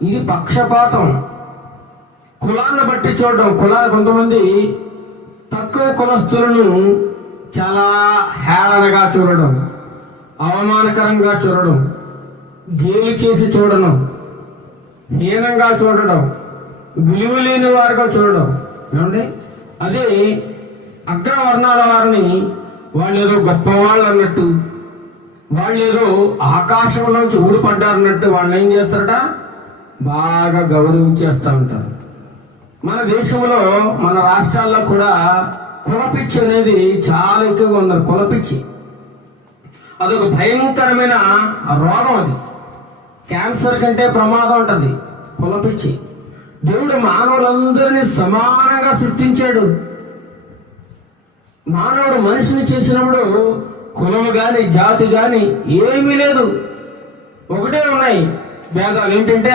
ఇది పక్షపాతం. కులాన్ని బట్టి చూడడం. కొంతమంది తక్కువ కులస్తులను చాలా హేళనగా చూడడం, అవమానకరంగా చూడడం, గేలి చేసి చూడడం, హీనంగా చూడడం, విలువ లేని వారుగా చూడడం. ఏమండి, అదే అగ్రవర్ణాల వారిని వాళ్ళు ఏదో గొప్పవాళ్ళు అన్నట్టు, వాళ్ళు ఏదో ఆకాశంలోంచి ఊడిపడ్డారన్నట్టు వాళ్ళని ఏం చేస్తారట, బాగా గౌరవించేస్తూ ఉంటారు. మన దేశంలో, మన రాష్ట్రాల్లో కూడా కులపిచ్చి అనేది చాలా ఎక్కువగా ఉన్నారు. కులపిచ్చి అదొక భయంకరమైన రోగం. అది క్యాన్సర్ కంటే ప్రమాదం ఉంటుంది కులపిచ్చి. దేవుడు మానవులందరినీ సమానంగా సృష్టించాడు. మానవుడు మనిషిని చేసినప్పుడు కులము గాని జాతి గాని ఏమీ లేదు, ఒకటే ఉన్నాయి భేదాలు. ఏంటంటే